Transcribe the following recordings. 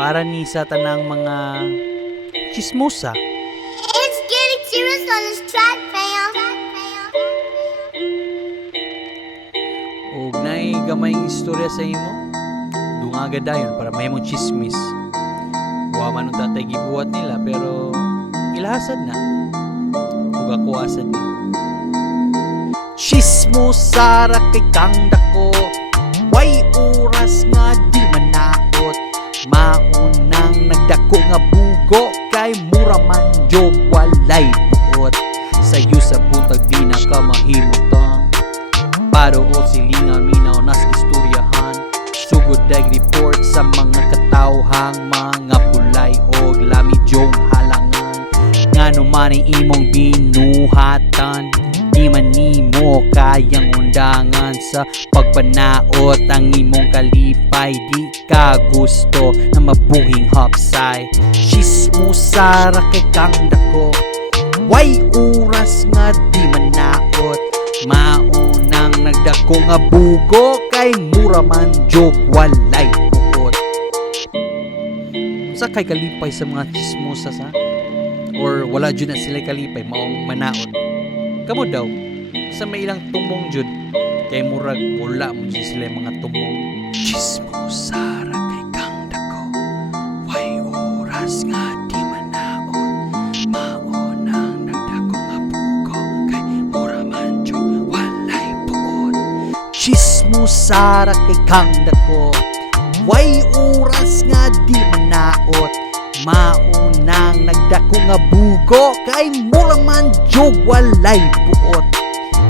para ni sa tanang mga chismosa. It's getting serious on this track, fam. O nay gamay istorya sa imo, dungaga dayon para may mong chismis. Wa man ang tatay gibuhat nila pero ilahasad na. Ug ako asad ni. Chismosa ra kay kang dako, way oras nga di manaot. Maunang nagdako nga bugo kay mura man jog walay buot. Sayo sa buntag di na ka mahimutang, paruot silingan minaw nas istoryahan. Sugod dag report sa mga katawhang mga bulay og lami jong halangan. Ngano man ang imong binuhatan, di man nimo kayang undangan. Sa pagpanaot ang imong kalipay, di ka gusto na mabuhing hapsay. Chismosa ra kay kang dako, way oras nga di manaot. Maunang nagdako nga bugo kay mura man jog walay buot. Sa kay kalipay sa mga chismosa sa, or wala jud na sila kalipay maong manaot, kamo daw sa may ilang tumong jud kay murag wala mo jud sila mga tumong. Chismosa ra kay kang dako, way oras nga di manaot. Maunang nagdako nga bugo kay mura man jud walay buot. Chismosa ra kay kang dako, way oras nga di manaot. Maunang nagdako nga bugo kay mura man jud walay buot.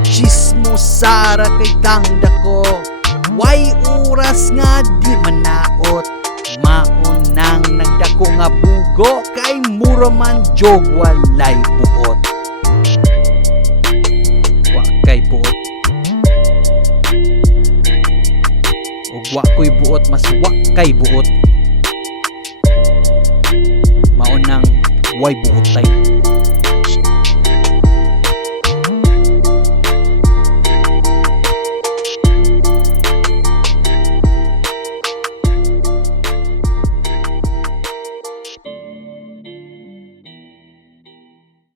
Chismosa ra kay kang dako, way oras nga di manaot. Maunang nagdako nga bugo kay mura man jud walay buot. Wa kay buot. Og wa ko'y buot, mas wa kay buot. Maunang way buot tay.